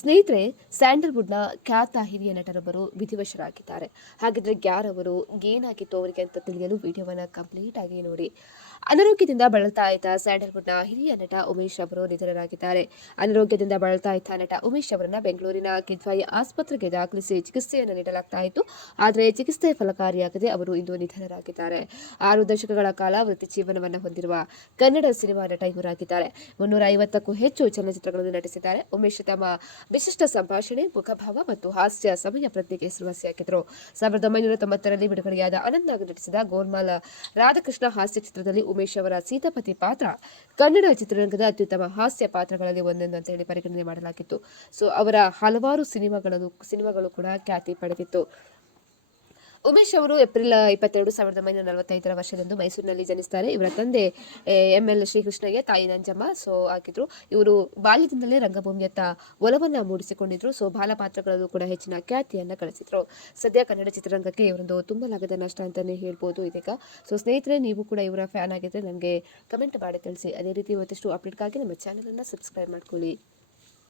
ಸ್ನೇಹಿತರೆ, ಸ್ಯಾಂಡಲ್ವುಡ್ನ ಖ್ಯಾತ ಹಿರಿಯ ನಟರೊಬ್ಬರು ವಿಧಿವಶರಾಗಿದ್ದಾರೆ. ಹಾಗಿದ್ರೆ ಯಾರವರು ಏನಾಗಿತ್ತು ಅವರಿಗೆ ಅಂತ ತಿಳಿಯಲು ವಿಡಿಯೋವನ್ನು ಕಂಪ್ಲೀಟ್ ಆಗಿ ನೋಡಿ. ಅನಾರೋಗ್ಯದಿಂದ ಬಳಲ್ತಾ ಇದ್ದ ಸ್ಯಾಂಡಲ್ವುಡ್ನ ಹಿರಿಯ ನಟ ಉಮೇಶ್ ಅವರು ನಿಧನರಾಗಿದ್ದಾರೆ. ಅನಾರೋಗ್ಯದಿಂದ ಬಳಲ್ತಾ ಇದ್ದ ನಟ ಉಮೇಶ್ ಅವರನ್ನು ಬೆಂಗಳೂರಿನ ಕಿದ್ವಾಯಿ ಆಸ್ಪತ್ರೆಗೆ ದಾಖಲಿಸಿ ಚಿಕಿತ್ಸೆಯನ್ನು ನೀಡಲಾಗ್ತಾ ಇತ್ತು. ಆದರೆ ಚಿಕಿತ್ಸೆ ಫಲಕಾರಿಯಾಗದೆ ಅವರು ಇಂದು ನಿಧನರಾಗಿದ್ದಾರೆ. ಆರು ದಶಕಗಳ ಕಾಲ ವೃತ್ತಿ ಜೀವನವನ್ನು ಹೊಂದಿರುವ ಕನ್ನಡ ಸಿನಿಮಾ ನಟ ಇವರಾಗಿದ್ದಾರೆ. ಮುನ್ನೂರ ಐವತ್ತಕ್ಕೂ ಹೆಚ್ಚು ಚಲನಚಿತ್ರಗಳನ್ನು ನಟಿಸಿದ್ದಾರೆ. ಉಮೇಶ್ ತಮ್ಮ ವಿಶಿಷ್ಟ ಸಂಭಾಷಣೆ, ಮುಖಭಾವ ಮತ್ತು ಹಾಸ್ಯ ಸಮಯ ಪ್ರಜ್ಞೆಗೆ ಹೆಸರುವಾಸಿಯಾಗಿದ್ದರು ಸಾವಿರದ ಒಂಬೈನೂರ ತೊಂಬತ್ತರಲ್ಲಿ ಬಿಡುಗಡೆಯಾದ ಅನಂತ್ನಾಗ್ ನಟಿಸಿದ ಗೋಲ್ಮಾಲ್ ರಾಧಾಕೃಷ್ಣ ಹಾಸ್ಯ ಚಿತ್ರದಲ್ಲಿ ಉಮೇಶ್ ಅವರ ಸೀತಾಪತಿ ಪಾತ್ರ ಕನ್ನಡ ಚಿತ್ರರಂಗದ ಅತ್ಯುತ್ತಮ ಹಾಸ್ಯ ಪಾತ್ರಗಳಲ್ಲಿ ಒಂದೊಂದು ಅಂತ ಹೇಳಿ ಪರಿಗಣನೆ ಮಾಡಲಾಗಿತ್ತು. ಸೊ ಅವರ ಹಲವಾರು ಸಿನಿಮಾಗಳನ್ನು ಸಿನಿಮಾಗಳು ಕೂಡ ಖ್ಯಾತಿ ಪಡೆದಿತ್ತು. ಉಮೇಶ್ ಅವರು ಏಪ್ರಿಲ್ ಇಪ್ಪತ್ತೆರಡು ಸಾವಿರದ ಒಂಬೈನೂರ ನಲವತ್ತೈದರ ವರ್ಷದಂದು ಮೈಸೂರಿನಲ್ಲಿ ಜನಿಸ್ತಾರೆ. ಇವರ ತಂದೆ, ಎಂ ಎಲ್ ಶ್ರೀಕೃಷ್ಣಗೆ ತಾಯಿ ನಂಜಮ್ಮ. ಸೊ ಹಾಕಿದ್ರು ಇವರು ಬಾಲ್ಯದಿಂದಲೇ ರಂಗಭೂಮಿಯತ್ತ ಒಲವನ್ನು ಮೂಡಿಸಿಕೊಂಡಿದ್ರು. ಸೊ ಬಾಲ ಪಾತ್ರಗಳಲ್ಲೂ ಕೂಡ ಹೆಚ್ಚಿನ ಖ್ಯಾತಿಯನ್ನ ಕಳಿಸಿದ್ರು ಸದ್ಯ ಕನ್ನಡ ಚಿತ್ರರಂಗಕ್ಕೆ ಇವರೊಂದು ತುಂಬಲಾಗದ ನಷ್ಟ ಅಂತಾನೆ ಹೇಳ್ಬೋದು ಇದೀಗ. ಸೊ ಸ್ನೇಹಿತರೆ, ನೀವು ಕೂಡ ಇವರ ಫ್ಯಾನ್ ಆಗಿದ್ರೆ ನನಗೆ ಕಮೆಂಟ್ ಮಾಡಿ ತಿಳಿಸಿ. ಅದೇ ರೀತಿ ಇವತ್ತಿಷ್ಟು ಅಪ್ಡೇಟ್ಗಾಗಿ ನಮ್ಮ ಚಾನಲನ್ನು ಸಬ್ಸ್ಕ್ರೈಬ್ ಮಾಡ್ಕೊಳ್ಳಿ.